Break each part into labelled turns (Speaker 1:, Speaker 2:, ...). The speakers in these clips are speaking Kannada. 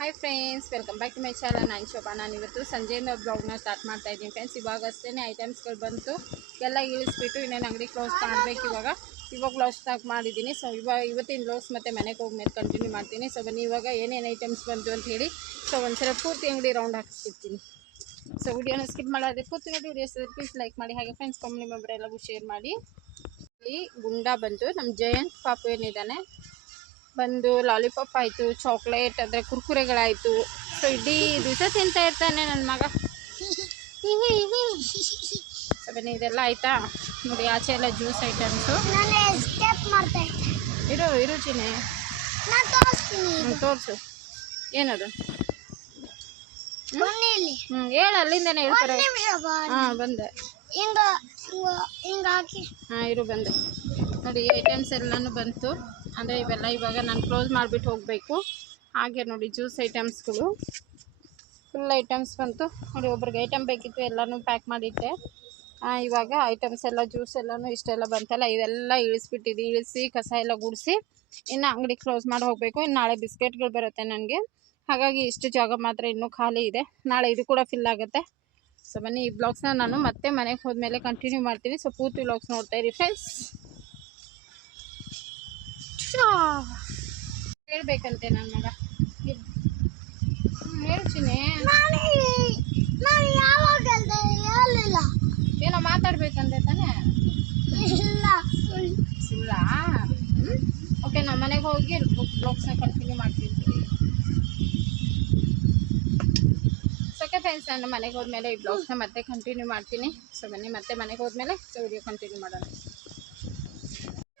Speaker 1: Hi friends welcome back to my channel ನಾನು ಶೋಭಾ ನಾನು ಇವತ್ತು ಸಂಜೆಯಿಂದ ಬ್ಲಾಗ್ನ ಸ್ಟಾರ್ಟ್ ಮಾಡ್ತಾ ಇದ್ದೀನಿ ಫ್ರೆಂಡ್ಸ್ ಇವಾಗ ಅಷ್ಟೇ ಐಟಮ್ಸ್ಗಳು ಬಂತು. ಎಲ್ಲ ಇಳಿಸ್ಬಿಟ್ಟು ಇನ್ನೇನು ಅಂಗಡಿ ಕ್ಲೋಸ್ ಮಾಡಬೇಕು ಇವಾಗ. ಇವಾಗ ಬ್ಲೌಸ್ ಸ್ಟಾಕ್ ಮಾಡಿದ್ದೀನಿ. ಸೊ ಇವಾಗ ಇವತ್ತಿನ ಬ್ಲೌಸ್ ಮತ್ತು ಮನೆಗೆ ಹೋಗಿ ಮೇಲೆ ಕಂಟಿನ್ಯೂ ಮಾಡ್ತೀನಿ. ಸೊ ಬನ್ನಿ, ಇವಾಗ ಏನೇನು ಐಟಮ್ಸ್ ಬಂತು ಅಂತ ಹೇಳಿ. ಸೊ ಒಂದ್ಸಲ ಪೂರ್ತಿ ಅಂಗಡಿ ರೌಂಡ್ ಹಾಕಿಸ್ಬಿಡ್ತೀನಿ. ಸೊ ವಿಡಿಯೋನ ಸ್ಕಿಪ್ ಮಾಡೋದೇ ಪೂರ್ತಿ ನೋಡಿ ವಿಡಿಯೋ ಪ್ಲೀಸ್ ಲೈಕ್ ಮಾಡಿ. ಹಾಗೆ ಫ್ರೆಂಡ್ಸ್ ಕಮ್ಮಿ ಮೆಂಬರ್ ಎಲ್ಲರಿಗೂ ಶೇರ್ ಮಾಡಿ. ಈ ಗುಂಡ ಬಂತು. ನಮ್ಮ ಜಯಂತ್ ಪಾಪು ಏನಿದ್ದಾನೆ ಬಂದು ಲಾಲಿಪಾಪ್ ಆಯಿತು ಚಾಕ್ಲೇಟ್ ಅಂದರೆ ಕುರ್ಕುರೆಗಳಾಯಿತು. ಸೊ ಇಡೀ ದಿವಸ ತಿಂತಾ ಇರ್ತಾನೆ ನನ್ನ ಮಗ. ಸೊ ಬನ್ನಿ ಇದೆಲ್ಲ ಆಯಿತಾ? ನೋಡಿ ಆಚೆ ಎಲ್ಲ ಜ್ಯೂಸ್ ಐಟಮ್ಸು. ಇರು ಇರು ಚಿನ್ನೆ. ತೋರಿಸು. ಏನದು? ಹ್ಞೂ ಹೇಳು ಅಲ್ಲಿಂದನೇ ಹೇಳ್ತಾರೆ. ಹಾಂ ಬಂದೆ. ಇರು ಬಂದೆ. ನೋಡಿ ಐಟಮ್ಸ್ ಎಲ್ಲನೂ ಬಂತು. ಅಂದರೆ ಇವೆಲ್ಲ ಇವಾಗ ನಾನು ಕ್ಲೋಸ್ ಮಾಡಿಬಿಟ್ಟು ಹೋಗಬೇಕು. ಹಾಗೆ ನೋಡಿ ಜ್ಯೂಸ್ ಐಟಮ್ಸ್ಗಳು ಫುಲ್ ಐಟಮ್ಸ್ ಬಂತು. ನೋಡಿ ಒಬ್ರಿಗೆ ಐಟಮ್ ಬೇಕಿತ್ತು ಎಲ್ಲನೂ ಪ್ಯಾಕ್ ಮಾಡಿಟ್ಟೆ. ಆ, ಇವಾಗ ಐಟಮ್ಸ್ ಎಲ್ಲ ಜ್ಯೂಸ್ ಎಲ್ಲನೂ ಇಷ್ಟೆಲ್ಲ ಬಂತಲ್ಲ ಇದೆಲ್ಲ ಇಳಿಸ್ಬಿಟ್ಟಿದ್ದು ಇಳಿಸಿ ಕಸ ಎಲ್ಲ ಗುಡಿಸಿ ಇನ್ನು ಅಂಗಡಿ ಕ್ಲೋಸ್ ಮಾಡಿ ಹೋಗಬೇಕು. ಇನ್ನು ನಾಳೆ ಬಿಸ್ಕೆಟ್ಗಳು ಬರುತ್ತೆ ನನಗೆ. ಹಾಗಾಗಿ ಇಷ್ಟು ಜಾಗ ಮಾತ್ರ ಇನ್ನೂ ಖಾಲಿ ಇದೆ. ನಾಳೆ ಇದು ಕೂಡ ಫಿಲ್ ಆಗುತ್ತೆ. ಸೊ ಬನ್ನಿ ಈ ಬ್ಲಾಗ್ಸ್ನ ನಾನು ಮತ್ತೆ ಮನೆಗೆ ಹೋದ್ಮೇಲೆ ಕಂಟಿನ್ಯೂ ಮಾಡ್ತೀನಿ. ಸೊ ಪೂರ್ತಿ ಬ್ಲಾಗ್ಸ್ ನೋಡ್ತಾ ಇರಿ ಫ್ರೆಂಡ್ಸ್ ಹೇಳ್ಬೇಕಂತೆ ನನ್ನ ಮಗ.
Speaker 2: ಹೇಳ್ತೀನಿ
Speaker 1: ಏನೋ ಮಾತಾಡ್ಬೇಕಂತೆ ತಾನೇ?
Speaker 2: ಇಲ್ಲ.
Speaker 1: ಓಕೆ ನಾವು ಮನೆಗೆ ಹೋಗಿ ಬ್ಲಾಗ್ಸ್ನ ಕಂಟಿನ್ಯೂ ಮಾಡ್ತಿರ್ತೀವಿ ಓಕೆ ಫ್ರೆಂಡ್ಸ್ ನಾನು ಮನೆಗೆ ಹೋದ್ಮೇಲೆ ಈ ಬ್ಲೌಸ್ನ ಮತ್ತೆ ಕಂಟಿನ್ಯೂ ಮಾಡ್ತೀನಿ. ಸೊ ಬನ್ನಿ ಮತ್ತೆ ಮನೆಗೆ ಹೋದ್ಮೇಲೆ ಸೊ ವಿಡಿಯೋ ಕಂಟಿನ್ಯೂ ಮಾಡೋಣ.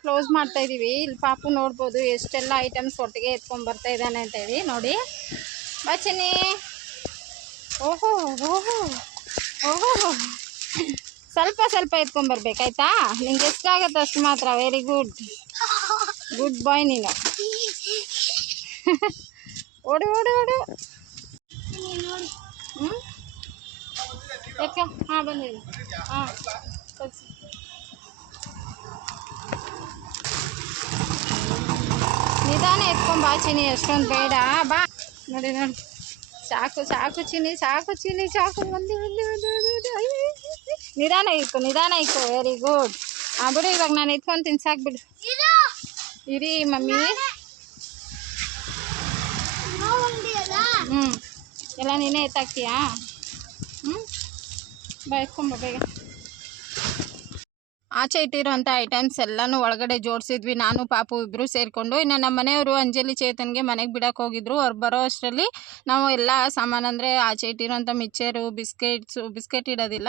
Speaker 1: ಕ್ಲೋಸ್ ಮಾಡ್ತಾ ಇದ್ದೀವಿ ಇಲ್ಲಿ ಪಾಪು ನೋಡ್ಬೋದು ಎಷ್ಟೆಲ್ಲ ಐಟಮ್ಸ್ ಒಟ್ಟಿಗೆ ಎತ್ಕೊಂಡ್ ಬರ್ತಾ ಇದ್ದಾನೆ ಅಂತ ಹೇಳಿ. ನೋಡಿ. ಬಚ್ಚಿನಿ ಓಹೋ ಓಹೋ ಓಹೋ. ಸ್ವಲ್ಪ ಸ್ವಲ್ಪ ಎತ್ಕೊಂಡ್ ಬರ್ಬೇಕಾಯ್ತಾ? ನಿಂಗೆ ಎಷ್ಟಾಗತ್ತೆ ಅಷ್ಟು ಮಾತ್ರ. ವೆರಿ ಗುಡ್ ಗುಡ್ ಬಾಯ್ ನೀನು. ಓಡು ಓಡು ಓಡು.
Speaker 2: ನೋಡಿ
Speaker 1: ಹ್ಞೂ ಯಾಕೆ ಹಾಂ ಬಂದಿದೆ ಹಾಂ ಕಳ್ಸಿ ನಿಧಾನ ಎತ್ಕೊಂಡ್ ಬಾ ಚಿನಿ ಅಷ್ಟೊಂದು ಬೇಡ ಬಾ ನೋಡಿ ನೋಡಿ ಸಾಕು ಸಾಕು ಚಿನಿ ಸಾಕು ಚಿನಿ ಸಾಕು ಒಂದು ಒಂದು ಒಂದು ಒಂದು ಒಂದು ಅಯ್ಯೋ, ಅಯ್ಯೋ, ಅಯ್ಯೋ. ನಿಧಾನ ಇಕ್ಕು ನಿಧಾನ ಇಕ್ಕು ವೆರಿ ಗುಡ್ ಹಾಂ ಬಿಡು ಇವಾಗ ನಾನು ಎತ್ಕೊಂತೀನಿ ಸಾಕು ಬಿಡು
Speaker 2: ಇದು
Speaker 1: ಇರಿ ಮಮ್ಮಿ
Speaker 2: ನೋವು ಅಂಗಡಿಯಲ್ಲ
Speaker 1: ಹ್ಞೂ ಎಲ್ಲ ನೀನೇ ಎತ್ತಾಕ್ತೀಯಾ? ಹ್ಞೂ ಬಾ ಎತ್ಕೊಂಬ ಬೇಗ. ಆಚೆ ಇಟ್ಟಿರೋಂಥ ಐಟಮ್ಸ್ ಎಲ್ಲನೂ ಒಳಗಡೆ ಜೋಡಿಸಿದ್ವಿ. ನಾನು, ಪಾಪು ಇಬ್ಬರು ಸೇರಿಕೊಂಡು. ಇನ್ನು ನಮ್ಮ ಮನೆಯವರು ಅಂಜಲಿ, ಚೇತನ್ಗೆ ಮನೆಗೆ ಬಿಡೋಕೆ ಹೋಗಿದ್ರು. ಅವ್ರು ಬರೋ ಅಷ್ಟರಲ್ಲಿ ನಾವು ಎಲ್ಲ ಸಾಮಾನು ಅಂದರೆ ಆಚೆ ಇಟ್ಟಿರೋಂಥ ಮಿಕ್ಚರು ಬಿಸ್ಕೆಟ್ಸು, ಬಿಸ್ಕೆಟ್ ಇಡೋದಿಲ್ಲ.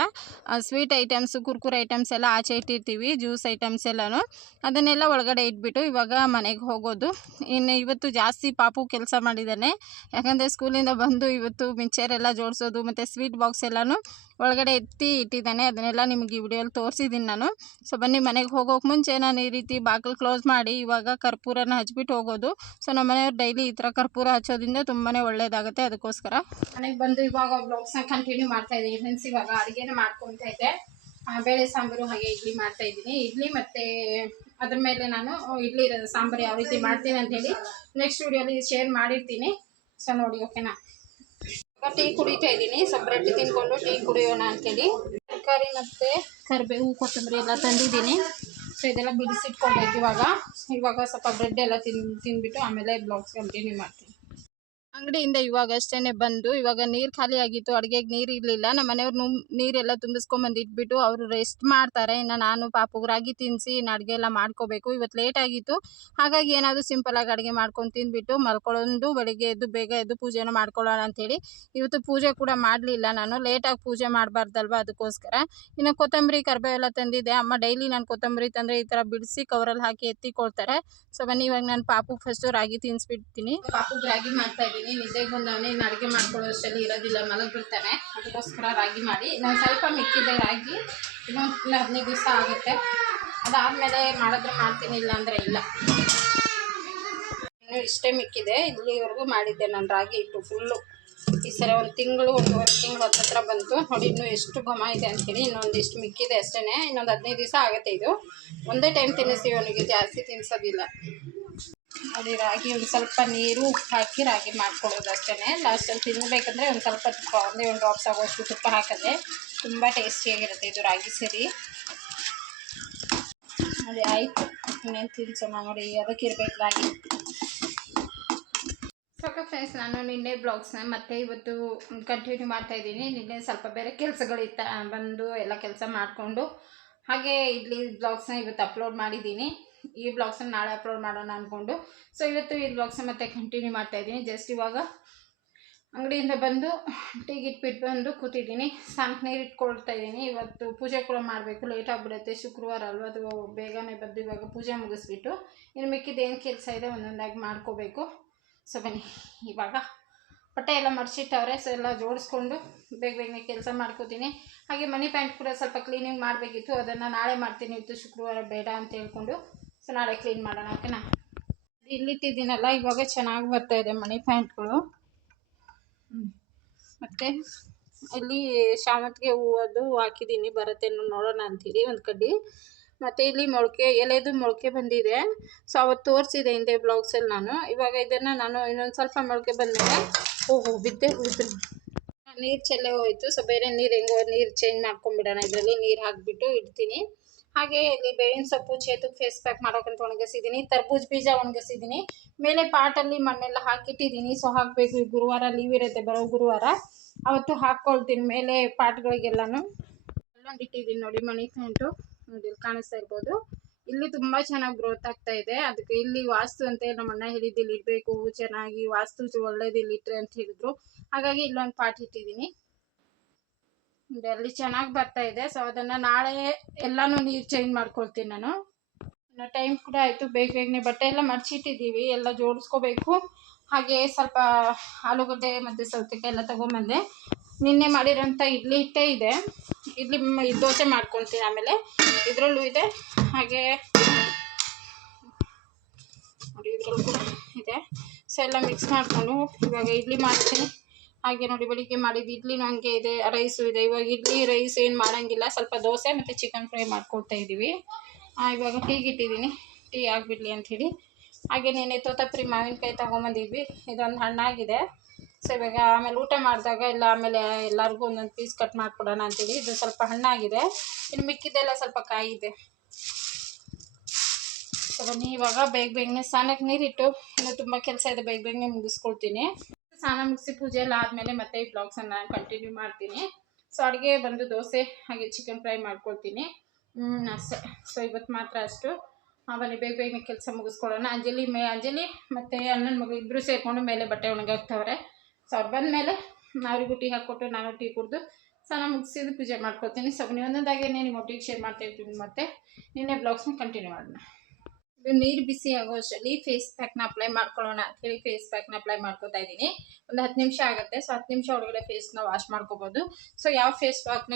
Speaker 1: ಸ್ವೀಟ್ ಐಟಮ್ಸು ಕುರ್ಕುರೆ ಐಟಮ್ಸ್ ಎಲ್ಲ ಆಚೆ ಇಟ್ಟಿರ್ತೀವಿ. ಜ್ಯೂಸ್ ಐಟಮ್ಸ್ ಎಲ್ಲನೂ. ಅದನ್ನೆಲ್ಲ ಒಳಗಡೆ ಇಟ್ಬಿಟ್ಟು ಇವಾಗ ಮನೆಗೆ ಹೋಗೋದು. ಇನ್ನು ಇವತ್ತು ಜಾಸ್ತಿ ಪಾಪು ಕೆಲಸ ಮಾಡಿದ್ದಾನೆ. ಯಾಕಂದರೆ ಸ್ಕೂಲಿಂದ ಬಂದು ಇವತ್ತು ಮಿಕ್ಚರ್ ಎಲ್ಲ ಜೋಡಿಸೋದು, ಮತ್ತು ಸ್ವೀಟ್ ಬಾಕ್ಸ್ ಎಲ್ಲನೂ ಒಳಗಡೆ ಎತ್ತಿ ಇಟ್ಟಿದ್ದಾನೆ. ಅದನ್ನೆಲ್ಲ ನಿಮಗೆ ಈ ವಿಡಿಯೋಲಿ ತೋರಿಸಿದ್ದೀನಿ ನಾನು. ಸೊ ಬನ್ನಿ, ಮನೆಗೆ ಹೋಗೋಕೆ ಮುಂಚೆ ನಾನು ಈ ರೀತಿ ಬಾಗಿಲು ಕ್ಲೋಸ್ ಮಾಡಿ ಇವಾಗ ಕರ್ಪೂರನ ಹಚ್ಬಿಟ್ಟು ಹೋಗೋದು. ಸೊ ನಮ್ಮ ಮನೆಯವ್ರು ಡೈಲಿ ಈ ಥರ ಕರ್ಪೂರ ಹಚ್ಚೋದ್ರಿಂದ ತುಂಬಾ ಒಳ್ಳೆಯದಾಗುತ್ತೆ ಅದಕ್ಕೋಸ್ಕರ. ಮನೆಗೆ ಬಂದು ಇವಾಗ ಬ್ಲಾಗ್ಸ್ನ ಕಂಟಿನ್ಯೂ ಮಾಡ್ತಾ ಇದ್ದೀನಿ. ಫ್ರೆಂಡ್ಸ್ ಇವಾಗ ಅಡುಗೆನ ಮಾಡ್ಕೊತಾ ಇದ್ದೆ. ಬೇಳೆ ಸಾಂಬಾರು ಹಾಗೆ ಇಡ್ಲಿ ಮಾಡ್ತಾ ಇದ್ದೀನಿ. ಇಡ್ಲಿ ಮತ್ತು ಅದ್ರ ಮೇಲೆ ನಾನು ಇಡ್ಲಿ, ಸಾಂಬಾರು ಯಾವ ರೀತಿ ಮಾಡ್ತೀನಿ ಅಂತೇಳಿ ನೆಕ್ಸ್ಟ್ ವಿಡಿಯೋಲಿ ಶೇರ್ ಮಾಡಿರ್ತೀನಿ. ಸೊ ನೋಡಿ ಓಕೆನಾ ಟೀ ಕುಡಿತಾ ಇದ್ದೀನಿ. ಸಪ್ರೇಟ್ ತಿನ್ಕೊಂಡು ಟೀ ಕುಡಿಯೋಣ ಅಂತೇಳಿ. ತರಕಾರಿ ಮತ್ತೆ ಕರಿಬೇವು ಕೊತ್ತಂಬರಿ ಎಲ್ಲ ತಂದಿದ್ದೀನಿ. ಸೊ ಇದೆಲ್ಲ ಬಿಡಿಸಿಟ್ಕೊಳ್ಬೇಕು ಇವಾಗ. ಇವಾಗ ಸ್ವಲ್ಪ ಬ್ರೆಡ್ ಎಲ್ಲ ತಿನ್ ತಿನ್ಬಿಟ್ಟು ಆಮೇಲೆ ಬ್ಲಾಗ್ಸ್ ಕಂಟಿನ್ಯೂ ಮಾಡ್ತೀನಿ. ಅಂಗಡಿಯಿಂದ ಇವಾಗ ಅಷ್ಟೇನೆ ಬಂದು, ಇವಾಗ ನೀರು ಖಾಲಿ ಆಗಿತ್ತು, ಅಡುಗೆಗೆ ನೀರು ಇರಲಿಲ್ಲ ನಮ್ಮ ಮನೆಯವ್ರು ನೀರೆಲ್ಲ ತುಂಬಿಸ್ಕೊಂಬಂದು ಇಟ್ಬಿಟ್ಟು ಅವರು ರೆಸ್ಟ್ ಮಾಡ್ತಾರೆ, ಇನ್ನು ನಾನು ಪಾಪು ರಾಗಿ ತಿನ್ನಿಸಿ ಇನ್ನು ಅಡುಗೆ ಎಲ್ಲ ಮಾಡ್ಕೋಬೇಕು ಇವತ್ತು ಲೇಟ್ ಆಗಿತ್ತು, ಹಾಗಾಗಿ ಏನಾದರೂ ಸಿಂಪಲಾಗಿ ಅಡುಗೆ ಮಾಡ್ಕೊಂಡು ತಿನ್ಬಿಟ್ಟು ಮಲ್ಕೊಳ್ಳೋದು ಬೆಳಿಗ್ಗೆ ಎದ್ದು ಬೇಗ ಎದ್ದು ಪೂಜೆನ ಮಾಡ್ಕೊಳ್ಳೋಣ ಅಂಥೇಳಿ ಇವತ್ತು ಪೂಜೆ ಕೂಡ ಮಾಡಲಿಲ್ಲ ನಾನು ಲೇಟಾಗಿ ಪೂಜೆ ಮಾಡಬಾರ್ದಲ್ವ ಅದಕ್ಕೋಸ್ಕರ, ಇನ್ನು ಕೊತ್ತಂಬರಿ ಕರಿಬೇವೆಲ್ಲ ತಂದಿದ್ದೆ, ಅಮ್ಮ ಡೈಲಿ ನಾನು ಕೊತ್ತಂಬರಿ ತಂದರೆ ಈ ಥರ ಬಿಡಿಸಿ ಕವರಲ್ಲಿ ಹಾಕಿ ಎತ್ತಿಕೊಳ್ತಾರೆ, ಸೊ ಬನ್ನಿ ಇವಾಗ ನಾನು ಪಾಪು ಫಸ್ಟು ರಾಗಿ ತಿನ್ನಿಸ್ಬಿಡ್ತೀನಿ ಪಾಪು ರಾಗಿ ಮಾಡ್ತಾ ಇದ್ದೀನಿ. ನಿದ್ದೆಗೆ ಬಂದವನೇ ಇನ್ನು ಅಡುಗೆ ಮಾಡ್ಕೊಳ್ಳೋ ಅಷ್ಟರಲ್ಲಿ ಇರೋದಿಲ್ಲ, ಮಲಗಿಬಿಡ್ತಾನೆ. ಅದಕ್ಕೋಸ್ಕರ ರಾಗಿ ಮಾಡಿ. ನಾನು ಸ್ವಲ್ಪ ಮಿಕ್ಕಿದ್ದೆ ರಾಗಿ ಇನ್ನೊಂದು ಇನ್ನು ಹದಿನೈದು ದಿವಸ ಆಗುತ್ತೆ. ಅದಾದಮೇಲೆ ಮಾಡಿದ್ರೆ ಮಾಡ್ತೀನಿ ಇಲ್ಲ ಅಂದರೆ ಇಲ್ಲ. ಇನ್ನು ಇಷ್ಟೇ ಮಿಕ್ಕಿದೆ. ಇಲ್ಲಿವರೆಗೂ ಮಾಡಿದ್ದೆ ನಾನು ರಾಗಿ ಇಟ್ಟು ಫುಲ್ಲು ಈ ಸಲ ಒಂದು ತಿಂಗಳು, ಒಂದೂವರೆ ತಿಂಗಳು ಹತ್ತತ್ರ ಬಂತು. ನೋಡಿ, ಇನ್ನೂ ಎಷ್ಟು ಘಮ ಇದೆ ಅಂತೀನಿ ಇನ್ನೊಂದಿಷ್ಟು ಮಿಕ್ಕಿದೆ ಅಷ್ಟೇ ಇನ್ನೊಂದು ಹದಿನೈದು ದಿವಸ ಆಗುತ್ತೆ ಇದು. ಒಂದೇ ಟೈಮ್ ತಿನ್ನಿಸ್ತೀವಿ ಅವನಿಗೆ, ಜಾಸ್ತಿ ತಿನ್ನಿಸೋದಿಲ್ಲ ನೋಡಿ ರಾಗಿ ಒಂದು ಸ್ವಲ್ಪ ನೀರು ಉಪ್ಪು ಹಾಕಿ ರಾಗಿ ಮಾಡ್ಕೊಳ್ಳೋದು ಅಷ್ಟೇ ಲಾಸ್ಟಲ್ಲಿ ತಿನ್ನಬೇಕಂದ್ರೆ ಒಂದು ಸ್ವಲ್ಪ ತುಪ್ಪ, ಒಂದೇ ಒಂದು ಡ್ರಾಪ್ಸ್ ಆಗೋಷ್ಟು ತುಪ್ಪ ಹಾಕಿದ್ರೆ ತುಂಬ ಟೇಸ್ಟಿಯಾಗಿರುತ್ತೆ ಇದು ರಾಗಿ ಸರಿ. ನೋಡಿ, ಆಯಿತು. ಇನ್ನೇನು ತಿನ್ಸೋಣ ನೋಡಿ ಅದಕ್ಕೆ ಇರಬೇಕು ರಾಗಿ? ಓಕೆ ಫ್ರೆಂಡ್ಸ್ ನಾನು ನಿನ್ನೆ ಬ್ಲಾಗ್ಸ್ನ ಮತ್ತೆ ಇವತ್ತು ಕಂಟಿನ್ಯೂ ಮಾಡ್ತಾ ಇದ್ದೀನಿ. ನಿನ್ನೆ ಸ್ವಲ್ಪ ಬೇರೆ ಕೆಲಸಗಳಿತ್ತ ಬಂದು ಎಲ್ಲ ಕೆಲಸ ಮಾಡಿಕೊಂಡು ಹಾಗೆ ಇಲ್ಲಿ ಬ್ಲಾಗ್ಸ್ನ ಇವತ್ತು ಅಪ್ಲೋಡ್ ಮಾಡಿದ್ದೀನಿ. ಈ ಬ್ಲಾಗ್ಸನ್ನ ನಾಳೆ ಅಪ್ಲೋಡ್ ಮಾಡೋಣ ಅಂದ್ಕೊಂಡು ಸೊ ಇವತ್ತು ಈ ಬ್ಲಾಗ್ಸ್ ಮತ್ತೆ ಕಂಟಿನ್ಯೂ ಮಾಡ್ತಾ ಇದ್ದೀನಿ. ಜಸ್ಟ್ ಇವಾಗ ಅಂಗಡಿಯಿಂದ ಬಂದು ಟೀಗೆ ಇಟ್ಬಿಟ್ಟು ಬಂದು ಕೂತಿದ್ದೀನಿ. ಸಾಂಕ್ ನೀರು ಇಟ್ಕೊಳ್ತಾ ಇದ್ದೀನಿ. ಇವತ್ತು ಪೂಜೆ ಕೂಡ ಮಾಡಬೇಕು. ಲೇಟ್ ಆಗಿಬಿಡುತ್ತೆ. ಶುಕ್ರವಾರ ಅಲ್ವ? ಅದು ಬೇಗನೆ ಬಂದು ಇವಾಗ ಪೂಜೆ ಮುಗಿಸ್ಬಿಟ್ಟು. ಇನ್ನು ಮಿಕ್ಕಿದ್ದು ಏನು ಕೆಲಸ ಇದೆ ಒಂದೊಂದಾಗಿ ಮಾಡ್ಕೋಬೇಕು. ಸೊ ಬನ್ನಿ. ಇವಾಗ ಬಟ್ಟೆ ಎಲ್ಲ ಮಡಿಸಿಟ್ಟವ್ರೆ ಸೊ ಎಲ್ಲ ಜೋಡಿಸ್ಕೊಂಡು ಬೇಗ ಬೇಗನೆ ಕೆಲಸ ಮಾಡ್ಕೋತೀನಿ. ಹಾಗೆ ಮನಿ ಪ್ಯಾಂಟ್ ಕೂಡ ಸ್ವಲ್ಪ ಕ್ಲೀನಿಂಗ್ ಮಾಡಬೇಕಿತ್ತು. ಅದನ್ನು ನಾಳೆ ಮಾಡ್ತೀನಿ. ಇವತ್ತು ಶುಕ್ರವಾರ ಬೇಡ ಅಂತ ಹೇಳ್ಕೊಂಡು. ಸೊ ನಾಳೆ ಕ್ಲೀನ್ ಮಾಡೋಣ ಓಕೆನಾ ಇಲ್ಲಿಟ್ಟಿದ್ದೀನಲ್ಲ ಇವಾಗ ಚೆನ್ನಾಗಿ ಬರ್ತಾ ಇದೆ ಮಣಿ ಪ್ಯಾಂಟ್ಗಳು ಮತ್ತು ಇಲ್ಲಿ ಶಾಮಂತಿಗೆ ಹೂವದು ಹಾಕಿದ್ದೀನಿ, ಬರುತ್ತೆ ನೋಡೋಣ ಅಂತೀರಿ ಒಂದು ಕಡ್ಡಿ. ಮತ್ತು ಇಲ್ಲಿ ಮೊಳಕೆ, ಎಲೆದು ಮೊಳಕೆ ಬಂದಿದೆ. ಸೊ ಅವತ್ತು ತೋರಿಸಿದೆ ಹಿಂದೆ ಬ್ಲಾಗ್ಸಲ್ಲಿ ನಾನು. ಇವಾಗ ಇದನ್ನು ನಾನು ಇನ್ನೊಂದು ಸ್ವಲ್ಪ ಮೊಳಕೆ ಬಂದಮೇಲೆ ಓಹೋ ಬಿದ್ದೆ ಬಿದ್ದು. ನೀರು ಚೆಲ್ಲೆ ಹೋಯಿತು ಸೊ ಬೇರೆ ನೀರು ಹೆಂಗೋ ನೀರು ಚೇಂಜ್ ಮಾಡ್ಕೊಂಬಿಡೋಣ ಇದರಲ್ಲಿ ನೀರು ಹಾಕಿಬಿಟ್ಟು ಇಡ್ತೀನಿ. ಹಾಗೆ ಇಲ್ಲಿ ಬೇವಿನ ಸೊಪ್ಪು ಚೇತುಗೆ ಫೇಸ್ ಪ್ಯಾಕ್ ಮಾಡೋಕ್ಕಂತ ಒಣಗಿಸಿದ್ದೀನಿ ತರ್ಬೂಜ್ ಬೀಜ ಒಣಗಿಸಿದ್ದೀನಿ ಮೇಲೆ ಪಾಟಲ್ಲಿ ಮಣ್ಣೆಲ್ಲ ಹಾಕಿಟ್ಟಿದ್ದೀನಿ ಸೊ ಹಾಕಬೇಕು. ಗುರುವಾರ ಲೀವ್ ಇರುತ್ತೆ. ಬರೋ ಗುರುವಾರ. ಅವತ್ತು ಹಾಕ್ಕೊಳ್ತೀನಿ. ಮೇಲೆ ಪಾಟ್ಗಳಿಗೆಲ್ಲನೂ. ಅಲ್ಲೊಂದು ಇಟ್ಟಿದ್ದೀನಿ ನೋಡಿ ಮಣಿ ಪ್ಯಾಂಟು ನೋಡಿ ಕಾಣಿಸ್ತಾ ಇರ್ಬೋದು. ಇಲ್ಲಿ ತುಂಬ ಚೆನ್ನಾಗಿ ಗ್ರೋತ್ ಆಗ್ತಾ ಇದೆ. ಅದಕ್ಕೆ ಇಲ್ಲಿ ವಾಸ್ತು ಅಂತ ನಮ್ಮಣ್ಣ ಹೇಳಿದ್ದು, ಇಲ್ಲಿ ಇಡಬೇಕು. ಚೆನ್ನಾಗಿ ವಾಸ್ತು ಒಳ್ಳೇದು ಇಲ್ಲಿ ಇಟ್ಟರೆ ಅಂತ ಹೇಳಿದ್ರು. ಹಾಗಾಗಿ ಇಲ್ಲೊಂದು ಪಾಟ್ ಇಟ್ಟಿದ್ದೀನಿ ಅಲ್ಲಿ ಚೆನ್ನಾಗಿ ಬರ್ತಾ ಇದೆ. ಸೊ ಅದನ್ನು ನಾಳೆ ಎಲ್ಲನೂ ನೀರು ಚೇಂಜ್ ಮಾಡ್ಕೊಳ್ತೀನಿ ನಾನು. ಟೈಮ್ ಕೂಡ ಆಯಿತು ಬೇಗ ಬೇಗನೆ ಬಟ್ಟೆ ಎಲ್ಲ ಮಡ್ಚಿಟ್ಟಿದ್ದೀವಿ ಎಲ್ಲ ಜೋಡಿಸ್ಕೋಬೇಕು. ಹಾಗೆ ಸ್ವಲ್ಪ ಆಲೂಗಡ್ಡೆ ಮತ್ತು ಸೌತೆಕಾಯಿ ಎಲ್ಲ ತೊಗೊಂಬಂದೆ. ನಿನ್ನೆ ಮಾಡಿರೋಂಥ ಇಡ್ಲಿ ಹಿಟ್ಟೇ ಇದೆ. ಇಡ್ಲಿ ದೋಸೆ ಮಾಡ್ಕೊತೀನಿ ಆಮೇಲೆ. ಇದರಲ್ಲೂ ಇದೆ. ಹಾಗೆ ನೋಡಿ, ಇದರಲ್ಲೂ ಇದೆ. ಸೊ ಎಲ್ಲ ಮಿಕ್ಸ್ ಮಾಡಿಕೊಂಡು ಇವಾಗ ಇಡ್ಲಿ ಮಾಡ್ತೀನಿ. ಹಾಗೆ ನೋಡಿ ಬೆಳಿಗ್ಗೆ ಮಾಡಿದ ಇಡ್ಲಿನೂ ಹಂಗೆ ಇದೆ ರೈಸು ಇದೆ. ಇವಾಗ ಇಡ್ಲಿ ರೈಸ್ ಏನು ಮಾಡೋಂಗಿಲ್ಲ. ಸ್ವಲ್ಪ ದೋಸೆ ಮತ್ತು ಚಿಕನ್ ಫ್ರೈ ಮಾಡ್ಕೊಡ್ತಾ ಇದ್ದೀವಿ ಇವಾಗ ಟೀಗೆ ಇಟ್ಟಿದ್ದೀನಿ ಟೀ ಅಂತ ಅಂಥೇಳಿ ಹಾಗೆ ನೆನೆ ತೋತಪ್ರಿ ಮಾವಿನಕಾಯಿ ತೊಗೊಂಬಂದಿದ್ವಿ. ಇದೊಂದು ಹಣ್ಣಾಗಿದೆ. ಸೊ ಇವಾಗ ಆಮೇಲೆ ಊಟ ಮಾಡಿದಾಗ ಇಲ್ಲ, ಆಮೇಲೆ ಎಲ್ಲರಿಗೂ ಒಂದೊಂದು ಪೀಸ್ ಕಟ್ ಮಾಡಿಕೊಡೋಣ ಅಂತೇಳಿ ಇದು ಸ್ವಲ್ಪ ಹಣ್ಣಾಗಿದೆ. ಇನ್ನು ಮಿಕ್ಕಿದ್ದೆಲ್ಲ ಸ್ವಲ್ಪ ಕಾಯಿ ಇದೆ. ಸೊ ಬನ್ನಿ, ಇವಾಗ ಬೇಗ ಬೇಗನೆ ಸ್ನಾನಕ್ಕೆ ನೀರಿಟ್ಟು ಇನ್ನು ತುಂಬ ಕೆಲಸ ಇದೆ. ಬೇಗ ಬೇಗನೆ ಮುಗಿಸ್ಕೊಳ್ತೀನಿ ಸ್ನಾನ ಮುಗಿಸಿ ಪೂಜೆ ಎಲ್ಲ ಆದಮೇಲೆ ಮತ್ತೆ ಈ ಬ್ಲಾಗ್ಸನ್ನು ಕಂಟಿನ್ಯೂ ಮಾಡ್ತೀನಿ. ಸೊ ಅಡುಗೆ ಬಂದು ದೋಸೆ ಹಾಗೆ ಚಿಕನ್ ಫ್ರೈ ಮಾಡ್ಕೊಳ್ತೀನಿ. ಅಷ್ಟೇ. ಸೊ ಇವತ್ತು ಮಾತ್ರ ಅಷ್ಟು. ಆಮೇಲೆ ಬೇಗ ಬೇಗನೆ ಕೆಲಸ ಮುಗಿಸ್ಕೊಳ್ಳೋಣ. ಅಂಜಲಿ ಮೇ, ಅಂಜಲಿ ಮತ್ತು ಅಣ್ಣನ ಮಗಳು ಇಬ್ಬರು ಸೇರಿಕೊಂಡು ಮೇಲೆ ಬಟ್ಟೆ ಒಣಗಾಕ್ತವ್ರೆ. ಸೊ ಅವ್ರು ಬಂದಮೇಲೆ ಅವ್ರಿಗೂ ಟೀ ಹಾಕ್ಕೊಟ್ಟು ನಾನು ಟೀ ಕುಡಿದು ಸ್ನಾನ ಮುಗಿಸಿದ್ದು ಪೂಜೆ ಮಾಡ್ಕೊಳ್ತೀನಿ. ಸೊ ನೀವು ಒಂದೊಂದಾಗೇ ನಿಮ್ಮ ಒಟ್ಟಿಗೆ ಶೇರ್ ಮಾಡ್ತಾ ಇರ್ತೀನಿ ಮತ್ತೆ ನಿನ್ನೆ ಬ್ಲಾಗ್ಸ್ನ ಕಂಟಿನ್ಯೂ ಮಾಡೋಣ. ಇದು ನೀರು ಬಿಸಿ ಆಗೋ ಅಷ್ಟರಲ್ಲಿ ಫೇಸ್ ಪ್ಯಾಕ್ನ ಅಪ್ಲೈ ಮಾಡ್ಕೊಳ್ಳೋಣ ಅಂತೇಳಿ ಫೇಸ್ ಪ್ಯಾಕ್ನ ಅಪ್ಲೈ ಮಾಡ್ಕೊತಾ ಇದ್ದೀನಿ. ಒಂದು ಹತ್ತು ನಿಮಿಷ ಆಗುತ್ತೆ. ಸೊ ಹತ್ತು ನಿಮಿಷ ಒಳಗಡೆ ಫೇಸ್ನ ವಾಶ್ ಮಾಡ್ಕೋಬೋದು. ಸೊ ಯಾವ ಫೇಸ್ ಪ್ಯಾಕ್ನ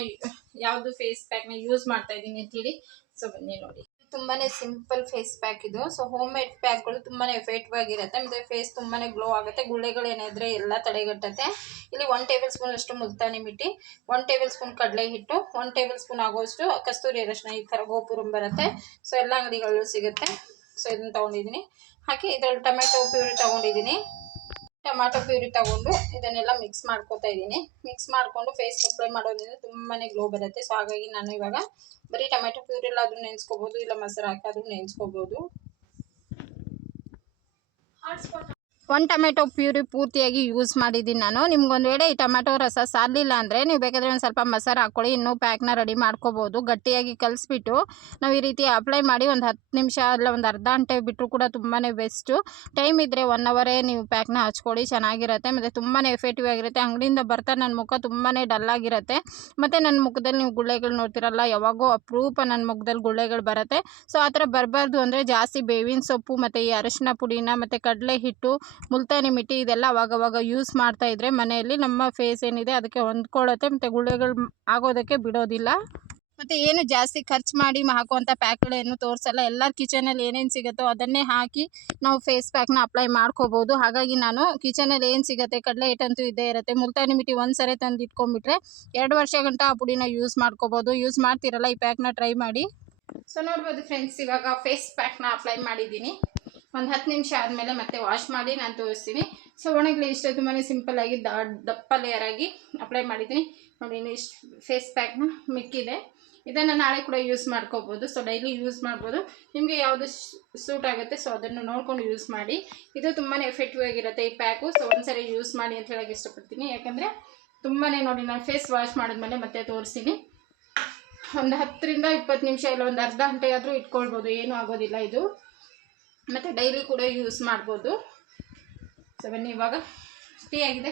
Speaker 1: ಯಾವುದು ಫೇಸ್ ಪ್ಯಾಕ್ನ ಯೂಸ್ ಮಾಡ್ತಾ ಇದ್ದೀನಿ ಅಂತೇಳಿ ಸೊ ಬನ್ನಿ ನೋಡಿ. ತುಂಬಾ ಸಿಂಪಲ್ ಫೇಸ್ ಪ್ಯಾಕ್ ಇದು. ಸೊ ಹೋಮ್ ಮೇಡ್ ಪ್ಯಾಕ್ಗಳು ತುಂಬಾ ಎಫೆಕ್ಟಿವ್ ಆಗಿರುತ್ತೆ. ಮತ್ತು ಫೇಸ್ ತುಂಬಾ ಗ್ಲೋ ಆಗುತ್ತೆ. ಗುಳ್ಳೆಗಳು ಏನಿದ್ರೆ ಎಲ್ಲ ತಡೆಗಟ್ಟುತ್ತೆ. ಇಲ್ಲಿ ಒನ್ ಟೇಬಲ್ ಸ್ಪೂನ್ ಅಷ್ಟು multani mitti one tablespoon ಕಡಲೆ ಹಿಟ್ಟು ಒನ್ ಟೇಬಲ್ ಸ್ಪೂನ್ ಆಗೋಷ್ಟು ಕಸ್ತೂರಿ ಅರಶಿನ ಈ ಥರ ಗೋಪುರಂ ಬರುತ್ತೆ. ಸೊ ಎಲ್ಲ ಅಂಗಡಿಗಳಲ್ಲೂ ಸಿಗುತ್ತೆ. ಸೊ ಇದನ್ನು ತೊಗೊಂಡಿದ್ದೀನಿ. ಹಾಗೆ ಇದರಲ್ಲಿ ಟೊಮೆಟೊ ಪ್ಯೂರಿ ತೊಗೊಂಡಿದ್ದೀನಿ. ಟೊಮ್ಯಾಟೊ ಪ್ಯೂರಿ ತಗೊಂಡು ಇದನ್ನೆಲ್ಲ ಮಿಕ್ಸ್ ಮಾಡ್ಕೊತಾ ಇದ್ದೀನಿ. ಮಿಕ್ಸ್ ಮಾಡಿಕೊಂಡು ಫೇಸ್ ಅಪ್ಲೈ ಮಾಡೋದ್ರಿಂದ ತುಂಬಾ ಗ್ಲೋ ಬರುತ್ತೆ. ಸೊ ಹಾಗಾಗಿ ನಾನು ಇವಾಗ ಬರೀ ಟೊಮೆಟೊ ಪ್ಯೂರಿ ಎಲ್ಲ ಅದನ್ನು ನೆನೆಸ್ಕೋಬೋದು, ಇಲ್ಲ ಮೊಸರು ಹಾಕಿ ಅದನ್ನು ನೆನೆಸ್ಕೋಬೋದು. ಒಂದು ಟೊಮೆಟೊ ಪ್ಯೂರಿ ಪೂರ್ತಿಯಾಗಿ ಯೂಸ್ ಮಾಡಿದ್ದೀನಿ ನಾನು. ನಿಮ್ಗೊಂದು ವೇಳೆ ಈ ಟೊಮೆಟೊ ರಸ ಸಾರಲಿಲ್ಲ ಅಂದರೆ ನೀವು ಬೇಕಾದರೆ ಒಂದು ಸ್ವಲ್ಪ ಮೊಸರು ಹಾಕ್ಕೊಳ್ಳಿ ಇನ್ನೂ ಪ್ಯಾಕ್ನ ರೆಡಿ ಮಾಡ್ಕೋಬೋದು. ಗಟ್ಟಿಯಾಗಿ ಕಲಿಸ್ಬಿಟ್ಟು ನಾವು ಈ ರೀತಿ ಅಪ್ಲೈ ಮಾಡಿ ಒಂದು ಹತ್ತು ನಿಮಿಷ ಅಲ್ಲ ಒಂದು ಅರ್ಧ ಗಂಟೆ ಬಿಟ್ಟರು ಕೂಡ ತುಂಬಾ ಬೆಸ್ಟು ಟೈಮ್ ಇದ್ದರೆ ಒನ್ ಅವರೇ ನೀವು ಪ್ಯಾಕ್ನ ಹಚ್ಕೊಳ್ಳಿ, ಚೆನ್ನಾಗಿರುತ್ತೆ. ಮತ್ತು ತುಂಬಾ ಎಫೆಕ್ಟಿವ್ ಆಗಿರುತ್ತೆ. ಅಂಗಡಿಯಿಂದ ಬರ್ತಾ ನನ್ನ ಮುಖ ತುಂಬಾ ಡಲ್ ಆಗಿರುತ್ತೆ. ಮತ್ತು ನನ್ನ ಮುಖದಲ್ಲಿ ನೀವು ಗುಳ್ಳೆಗಳು ನೋಡ್ತಿರಲ್ಲ, ಯಾವಾಗೋ ಅಪರೂಪ ನನ್ನ ಮುಖದಲ್ಲಿ ಗುಳ್ಳೆಗಳು ಬರುತ್ತೆ. ಸೊ ಆ ಥರ ಬರಬಾರ್ದು ಅಂದರೆ ಜಾಸ್ತಿ ಬೇವಿನ ಸೊಪ್ಪು, ಮತ್ತು ಈ ಅರಶಿನ ಪುಡಿನ, ಮತ್ತು ಕಡಲೆ ಹಿಟ್ಟು ಮುಲ್ತಾನಿ ಮಿಟ್ಟಿ ಇದೆಲ್ಲ ಅವಾಗವಾಗ ಯೂಸ್ ಮಾಡ್ತಾ ಇದ್ರೆ ಮನೆಯಲ್ಲಿ ನಮ್ಮ ಫೇಸ್ ಏನಿದೆ ಅದಕ್ಕೆ ಹೊಂದ್ಕೊಳ್ಳುತ್ತೆ. ಮತ್ತು ಗುಳ್ಳೆಗಳು ಆಗೋದಕ್ಕೆ ಬಿಡೋದಿಲ್ಲ. ಮತ್ತು ಏನು ಜಾಸ್ತಿ ಖರ್ಚು ಮಾಡಿ ಹಾಕುವಂಥ ಪ್ಯಾಕ್ಗಳೇನು ತೋರಿಸಲ್ಲ. ಎಲ್ಲರ ಕಿಚನಲ್ಲಿ ಏನೇನು ಸಿಗುತ್ತೋ ಅದನ್ನೇ ಹಾಕಿ ನಾವು ಫೇಸ್ ಪ್ಯಾಕ್ನ ಅಪ್ಲೈ ಮಾಡ್ಕೋಬೋದು. ಹಾಗಾಗಿ ನಾನು ಕಿಚನಲ್ಲಿ ಏನು ಸಿಗುತ್ತೆ, ಕಡಲೆ ಹಿಟ್ಟಂತೂ ಇದ್ದೇ ಇರುತ್ತೆ. ಮುಲ್ತಾನಿ ಮಿಟ್ಟಿ ಒಂದು ಸರಿ ತಂದು ಇಟ್ಕೊಂಡ್ಬಿಟ್ರೆ ಎರಡು ವರ್ಷ ಗಂಟ ಆ ಪುಡಿನ ಯೂಸ್ ಮಾಡ್ಕೋಬೋದು. ಯೂಸ್ ಮಾಡ್ತಿರಲ್ಲ ಈ ಪ್ಯಾಕ್ನ ಟ್ರೈ ಮಾಡಿ. ಸೊ ನೋಡ್ಬೋದು ಫ್ರೆಂಡ್ಸ್ ಇವಾಗ ಫೇಸ್ ಪ್ಯಾಕ್ನ ಅಪ್ಲೈ ಮಾಡಿದ್ದೀನಿ. ಒಂದು ಹತ್ತು ನಿಮಿಷ ಆದಮೇಲೆ ಮತ್ತೆ ವಾಶ್ ಮಾಡಿ ನಾನು ತೋರಿಸ್ತೀನಿ. ಸೊ ಒಣಗಲಿ ಇಷ್ಟೇ ತುಂಬಾ ಸಿಂಪಲ್ ಆಗಿ ದ- ದಪ್ಪ ಲೇಯರ್ ಆಗಿ ಅಪ್ಲೈ ಮಾಡಿದ್ದೀನಿ. ನೋಡಿ ಇಷ್ಟು ಫೇಸ್ ಪ್ಯಾಕ್ನ ಮಿಕ್ಕಿದೆ. ಇದನ್ನು ನಾಳೆ ಕೂಡ ಯೂಸ್ ಮಾಡ್ಕೋಬೋದು. ಸೊ ಡೈಲಿ ಯೂಸ್ ಮಾಡ್ಬೋದು. ನಿಮಗೆ ಯಾವುದು ಸೂಟ್ ಆಗುತ್ತೆ ಸೊ ಅದನ್ನು ನೋಡ್ಕೊಂಡು ಯೂಸ್ ಮಾಡಿ. ಇದು ತುಂಬಾ ಎಫೆಕ್ಟಿವ್ ಆಗಿರುತ್ತೆ ಈ ಪ್ಯಾಕು ಸೊ ಒಂದ್ಸರಿ ಯೂಸ್ ಮಾಡಿ ಅಂತ ಹೇಳಕ್ಕೆ ಇಷ್ಟಪಡ್ತೀನಿ. ಯಾಕಂದರೆ ತುಂಬಾ ನೋಡಿ, ನಾನು ಫೇಸ್ ವಾಶ್ ಮಾಡಿದ್ಮೇಲೆ ಮತ್ತೆ ತೋರಿಸ್ತೀನಿ. ಒಂದು ಹತ್ತರಿಂದ ಇಪ್ಪತ್ತು ನಿಮಿಷ ಇಲ್ಲ, ಒಂದು ಅರ್ಧ ಗಂಟೆ ಆದರೂ ಇಟ್ಕೊಳ್ಬೋದು. ಏನೂ ಆಗೋದಿಲ್ಲ ಇದು. ಮತ್ತು ಡೈಲಿ ಕೂಡ ಯೂಸ್ ಮಾಡ್ಬೋದು. ಸೊ ಬನ್ನಿ ಇವಾಗ. ಟೀ ಆಗಿದೆ.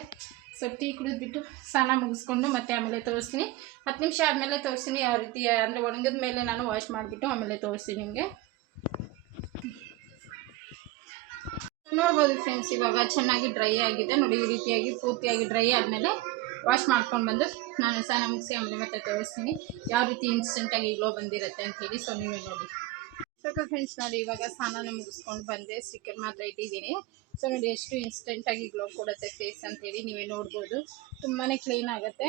Speaker 1: ಸೊ ಟೀ ಕುಡಿದ್ಬಿಟ್ಟು ಸ್ನಾನ ಮುಗಿಸ್ಕೊಂಡು ಮತ್ತೆ ಆಮೇಲೆ ತೋರಿಸ್ತೀನಿ. ಹತ್ತು ನಿಮಿಷ ಆದಮೇಲೆ ತೋರಿಸ್ತೀನಿ ಯಾವ ರೀತಿ, ಅಂದರೆ ಒಣಗಿದ ಮೇಲೆ ನಾನು ವಾಶ್ ಮಾಡಿಬಿಟ್ಟು ಆಮೇಲೆ ತೋರಿಸ್ತೀನಿ ನಿಮಗೆ. ನೋಡ್ಬೋದು ಫ್ರೆಂಡ್ಸ್ ಇವಾಗ ಚೆನ್ನಾಗಿ ಡ್ರೈ ಆಗಿದೆ. ನೋಡಿ, ಈ ರೀತಿಯಾಗಿ ಪೂರ್ತಿಯಾಗಿ ಡ್ರೈ ಆದಮೇಲೆ ವಾಶ್ ಮಾಡ್ಕೊಂಡು ಬಂದು ನಾನು ಸ್ನಾನ ಮುಗಿಸಿ ಆಮೇಲೆ ಮತ್ತೆ ತೋರಿಸ್ತೀನಿ. ಯಾವ ರೀತಿ ಇನ್ಸ್ಟೆಂಟಾಗಿ ಗ್ಲೋ ಬಂದಿರುತ್ತೆ ಅಂತೇಳಿ ಸೊ ನೀವೇ ನೋಡಿ. ಸೊ ಫ್ರೆಂಡ್ಸ್ ನೋಡಿ, ಇವಾಗ ಸ್ನಾನ ಮುಗಿಸ್ಕೊಂಡು ಬಂದೆ. ಸ್ಟಿಕ್ಕರ್ ಮಾತ್ರ ಇಟ್ಟಿದ್ದೀನಿ. ಸೊ ನೋಡಿ, ಎಷ್ಟು ಇನ್ಸ್ಟೆಂಟಾಗಿ ಗ್ಲೋ ಕೊಡುತ್ತೆ ಫೇಸ್ ಅಂತೇಳಿ ನೀವೇ ನೋಡ್ಬೋದು. ತುಂಬಾ ಕ್ಲೀನ್ ಆಗುತ್ತೆ.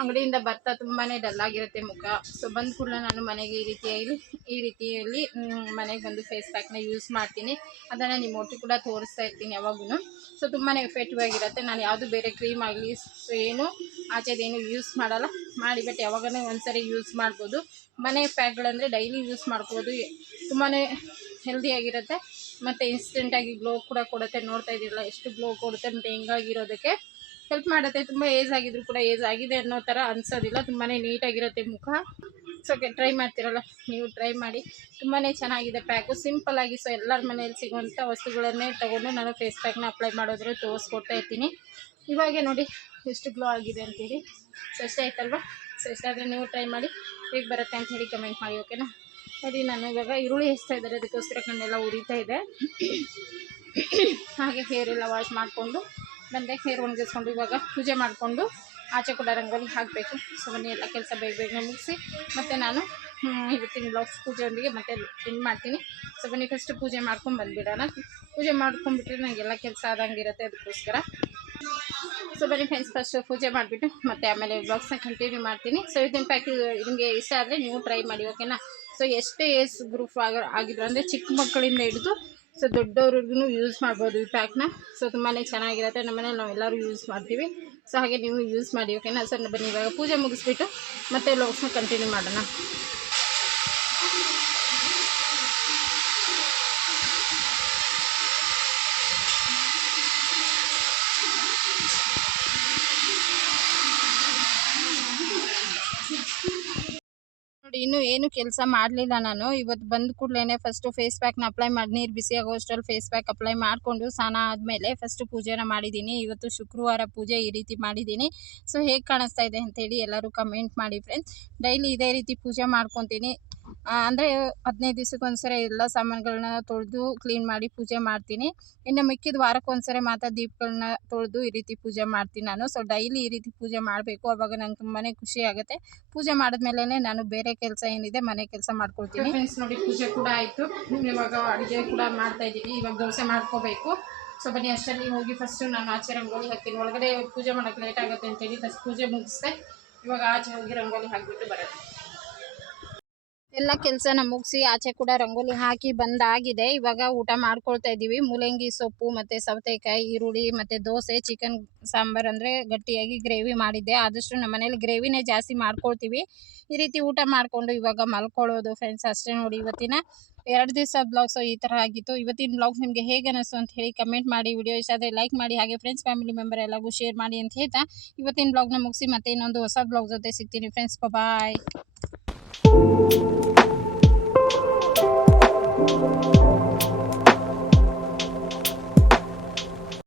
Speaker 1: ಅಂಗಡಿಯಿಂದ ಬರ್ತಾ ತುಂಬಾನೇ ಡಲ್ ಆಗಿರುತ್ತೆ ಮುಖ. ಸೊ ಬಂದ ಕೂಡ ನಾನು ಮನೆಗೆ ಈ ರೀತಿಯಲ್ಲಿ ಈ ರೀತಿಯಲ್ಲಿ ಮನೆಗೆ ಬಂದು ಫೇಸ್ ಪ್ಯಾಕ್ನ ಯೂಸ್ ಮಾಡ್ತೀನಿ. ಅದನ್ನು ನಿಮ್ಮ ಒಟ್ಟು ಕೂಡ ತೋರಿಸ್ತಾ ಇರ್ತೀನಿ ಯಾವಾಗೂ ಸೊ ತುಂಬಾನೇ ಎಫೆಕ್ಟಿವ್ ಆಗಿರುತ್ತೆ. ನಾನು ಯಾವುದು ಬೇರೆ ಕ್ರೀಮ್ ಆಗಲಿ ಏನು, ಆಚೆದೇನು ಯೂಸ್ ಮಾಡಲ್ಲ. ಮಾಡಿ ಬಟ್ ಯಾವಾಗಲೂ ಒಂದ್ಸರಿ ಯೂಸ್ ಮಾಡ್ಬೋದು. ಮನೆ ಪ್ಯಾಕ್ಗಳಂದರೆ ಡೈಲಿ ಯೂಸ್ ಮಾಡ್ಬೋದು. ತುಂಬಾ ಹೆಲ್ದಿಯಾಗಿರುತ್ತೆ ಮತ್ತು ಇನ್ಸ್ಟೆಂಟಾಗಿ ಗ್ಲೋ ಕೂಡ ಕೊಡುತ್ತೆ. ನೋಡ್ತಾ ಇದ್ದೀರಲ್ಲ, ಎಷ್ಟು ಗ್ಲೋ ಕೊಡುತ್ತೆ ಮತ್ತು ಹೆಂಗಾಗಿರೋದಕ್ಕೆ. ಹೆಲ್ಪ್ ಮಾಡುತ್ತೆ, ತುಂಬ ಏಜ್ ಆಗಿದ್ರು ಕೂಡ ಏಜ್ ಆಗಿದೆ ಅನ್ನೋ ಥರ ಅನ್ಸೋದಿಲ್ಲ ತುಂಬಾ ನೀಟಾಗಿರುತ್ತೆ ಮುಖ. ಸೊ ಟ್ರೈ ಮಾಡ್ತಿರಲ್ಲ, ನೀವು ಟ್ರೈ ಮಾಡಿ. ತುಂಬಾ ಚೆನ್ನಾಗಿದೆ ಪ್ಯಾಕು ಆಗಿ ಸೊ ಎಲ್ಲರ ಮನೇಲಿ ಸಿಗುವಂಥ ವಸ್ತುಗಳನ್ನೇ ತೊಗೊಂಡು ನಾನು ಫೇಸ್ ಪ್ಯಾಕ್ನ ಅಪ್ಲೈ ಮಾಡೋದ್ರೆ ತೋರಿಸ್ಕೊಡ್ತಾ ಇರ್ತೀನಿ. ಇವಾಗೆ ನೋಡಿ ಎಷ್ಟು ಗ್ಲೋ ಆಗಿದೆ ಅಂತೇಳಿ. ಸೊ ಇಷ್ಟ ಆಯ್ತಲ್ವಾ? ಸೊ ಇಷ್ಟ ಆದರೆ ನೀವು ಟ್ರೈ ಮಾಡಿ, ಹೇಗೆ ಬರುತ್ತೆ ಅಂತ ಹೇಳಿ ಕಮೆಂಟ್ ಮಾಡಿ ಓಕೆನಾ ಸರಿ, ನಾನು ಇವಾಗ ಈರುಳ್ಳಿ ಹೆಚ್ಚ್ತಾ ಇದ್ದಾರೆ, ಅದಕ್ಕೋಸ್ಕರ ಕಣ್ಣೆಲ್ಲ ಉರಿತಾ ಇದೆ. ಹಾಗೆ ಹೇರೆಲ್ಲ ವಾಶ್ ಮಾಡಿಕೊಂಡು ಬಂದೆ, ನೀರು ಒಣಗಿಸ್ಕೊಂಡು ಇವಾಗ ಪೂಜೆ ಮಾಡಿಕೊಂಡು ಆಚೆ ಕೂಡ ರಂಗೋಲಿ ಹಾಕಬೇಕು. ಸೊ, ಬನ್ನಿ, ಎಲ್ಲ ಕೆಲಸ ಬೇಗ ಬೇಗನೆ ಮುಗಿಸಿ ಮತ್ತು ನಾನು ಇವತ್ತಿನ ಬ್ಲೌಸ್ ಪೂಜೆಯೊಂದಿಗೆ ಮತ್ತೆ ಎಂಡ್ ಮಾಡ್ತೀನಿ. ಸೊ, ಬನ್ನಿ ಫಸ್ಟ್ ಪೂಜೆ ಮಾಡ್ಕೊಂಡು ಬಂದುಬಿಡೋಣ. ಪೂಜೆ ಮಾಡ್ಕೊಂಡ್ಬಿಟ್ರೆ ನನಗೆಲ್ಲ ಕೆಲಸ ಆದಂಗೆ ಇರುತ್ತೆ ಅದಕ್ಕೋಸ್ಕರ. ಸೊ, ಬನ್ನಿ ಫ್ರೆಂಡ್ಸ್ ಫಸ್ಟ್ ಪೂಜೆ ಮಾಡಿಬಿಟ್ಟು ಮತ್ತೆ ಆಮೇಲೆ ಬ್ಲಾಗ್ಸ್ನ ಕಂಟಿನ್ಯೂ ಮಾಡ್ತೀನಿ. ಸೊ ಇದನ್ನ ಪ್ಯಾಕ್ ನಿಮಗೆ ಇಷ್ಟ ಆದರೆ ನೀವು ಟ್ರೈ ಮಾಡಿ ಓಕೆನಾ ಸೊ ಎಷ್ಟೇ ಏಜ್ ಗ್ರೂಪ್ ಆಗ ಆಗಿದ್ರು ಅಂದರೆ ಚಿಕ್ಕ ಮಕ್ಕಳಿಂದ ಹಿಡಿದು ಸೊ ದೊಡ್ಡವ್ರಿಗೂ ಯೂಸ್ ಮಾಡ್ಬೋದು ಈ ಪ್ಯಾಕ್ನ. ಸೊ ತುಂಬಾ ಚೆನ್ನಾಗಿರುತ್ತೆ. ನಮ್ಮ ಮನೇಲಿ ನಾವು ಎಲ್ಲರೂ ಯೂಸ್ ಮಾಡ್ತೀವಿ. ಸೊ ಹಾಗೆ ನೀವು ಯೂಸ್ ಮಾಡಿ, ಓಕೆನಾ? ಸರ್, ಬನ್ನಿ, ಇವಾಗ ಪೂಜೆ ಮುಗಿಸ್ಬಿಟ್ಟು ಮತ್ತೆ ಲೋಕ್ಸ್ನ ಕಂಟಿನ್ಯೂ ಮಾಡೋಣ. ಇನ್ನೂ ಏನು ಕೆಲಸ ಮಾಡಲಿಲ್ಲ ನಾನು. ಇವತ್ತು ಬಂದ ಕೂಡಲೇ ಫಸ್ಟು ಫೇಸ್ ಪ್ಯಾಕ್ನ ಅಪ್ಲೈ ಮಾಡಿ, ನೀರು ಬಿಸಿ ಆಗೋ ಅಷ್ಟರಲ್ಲಿ ಫೇಸ್ ಪ್ಯಾಕ್ ಅಪ್ಲೈ ಮಾಡಿಕೊಂಡು ಸ್ನಾನ ಆದಮೇಲೆ ಫಸ್ಟ್ ಪೂಜೆನ ಮಾಡಿದ್ದೀನಿ. ಇವತ್ತು ಶುಕ್ರವಾರ ಪೂಜೆ ಈ ರೀತಿ ಮಾಡಿದ್ದೀನಿ. ಸೊ ಹೇಗೆ ಕಾಣಿಸ್ತಾ ಇದೆ ಅಂತೇಳಿ ಎಲ್ಲರೂ ಕಮೆಂಟ್ ಮಾಡಿ ಫ್ರೆಂಡ್ಸ್ ಡೈಲಿ ಇದೇ ರೀತಿ ಪೂಜೆ ಮಾಡ್ಕೊತೀನಿ. ಅಂದರೆ ಹದಿನೈದು ದಿವ್ಸಕ್ಕೆ ಒಂದ್ಸರಿ ಎಲ್ಲ ಸಾಮಾನುಗಳನ್ನ ತೊಳೆದು ಕ್ಲೀನ್ ಮಾಡಿ ಪೂಜೆ ಮಾಡ್ತೀನಿ. ಇನ್ನು ಮಿಕ್ಕಿದ ವಾರಕ್ಕೆ ಒಂದ್ಸರಿ ಮಾತ್ರ ದೀಪಗಳನ್ನ ತೊಳೆದು ಈ ರೀತಿ ಪೂಜೆ ಮಾಡ್ತೀನಿ ನಾನು. ಸೊ ಡೈಲಿ ಈ ರೀತಿ ಪೂಜೆ ಮಾಡಬೇಕು. ಅವಾಗ ನಂಗೆ ತುಂಬಾ ಖುಷಿ ಆಗುತ್ತೆ. ಪೂಜೆ ಮಾಡಿದ್ಮೇಲೆ ನಾನು ಬೇರೆ ಕೆಲಸ ಏನಿದೆ ಮನೆ ಕೆಲಸ ಮಾಡ್ಕೊಳ್ತೀನಿ. ಫ್ರೆಂಡ್ಸ್ ನೋಡಿ, ಪೂಜೆ ಕೂಡ ಆಯಿತು. ಇವಾಗ ಅಡುಗೆ ಕೂಡ ಮಾಡ್ತಾ ಇದ್ದೀನಿ. ಇವಾಗ ದೋಸೆ ಮಾಡ್ಕೋಬೇಕು. ಸೊ ಬನ್ನಿ, ಅಷ್ಟರಲ್ಲಿ ಹೋಗಿ ಫಸ್ಟು ನಾನು ಆಚೆ ರಂಗೋಲಿ ಹಾಕ್ತೀನಿ. ಒಳಗಡೆ ಪೂಜೆ ಮಾಡೋಕ್ಕೆ ಲೇಟ್ ಆಗುತ್ತೆ ಅಂತೇಳಿ ಫಸ್ಟ್ ಪೂಜೆ ಮುಗಿಸ್ದೆ. ಇವಾಗ ಆಚೆ ಹೋಗಿ ರಂಗೋಲಿ ಹಾಕಿಬಿಟ್ಟು ಬರೋದು. ಎಲ್ಲ ಕೆಲಸನ ಮುಗಿಸಿ ಆಚೆ ಕೂಡ ರಂಗೋಲಿ ಹಾಕಿ ಬಂದಾಗಿದೆ. ಇವಾಗ ಊಟ ಮಾಡ್ಕೊಳ್ತಾ ಇದ್ದೀವಿ. ಮೂಲಂಗಿ ಸೊಪ್ಪು ಮತ್ತು ಸೌತೆಕಾಯಿ, ಈರುಳ್ಳಿ ಮತ್ತು ದೋಸೆ ಚಿಕನ್ ಸಾಂಬಾರು ಅಂದರೆ ಗಟ್ಟಿಯಾಗಿ ಗ್ರೇವಿ ಮಾಡಿದ್ದೆ. ಆದಷ್ಟು ನಮ್ಮ ಮನೇಲಿ ಗ್ರೇವಿನೇ ಜಾಸ್ತಿ ಮಾಡ್ಕೊಳ್ತೀವಿ. ಈ ರೀತಿ ಊಟ ಮಾಡಿಕೊಂಡು ಇವಾಗ ಮಲ್ಕೊಳ್ಳೋದು ಫ್ರೆಂಡ್ಸ್ ಅಷ್ಟೇ ನೋಡಿ. ಇವತ್ತಿನ ಎರಡು ದಿವಸ ಬ್ಲಾಗ್ಸ್ ಈ ಥರ ಆಗಿತ್ತು. ಇವತ್ತಿನ ಬ್ಲಾಗ್ಸ್ ನಿಮಗೆ ಹೇಗೆ ಅನಿಸ್ತು ಅಂತ ಹೇಳಿ ಕಮೆಂಟ್ ಮಾಡಿ. ವಿಡಿಯೋ ಇಷ್ಟ ಆದರೆ ಲೈಕ್ ಮಾಡಿ. ಹಾಗೆ ಫ್ರೆಂಡ್ಸ್ ಫ್ಯಾಮಿಲಿ ಮೆಂಬರ್ ಎಲ್ಲಗೂ ಶೇರ್ ಮಾಡಿ ಅಂತ ಹೇಳ್ತಾ ಇವತ್ತಿನ ಬ್ಲಾಗ್ನ ಮುಗಿಸಿ ಮತ್ತೆ ಇನ್ನೊಂದು ಹೊಸ ಬ್ಲಾಗ್ ಜೊತೆ ಸಿಗ್ತೀನಿ ಫ್ರೆಂಡ್ಸ್ ಬಾಯ್ Thank you.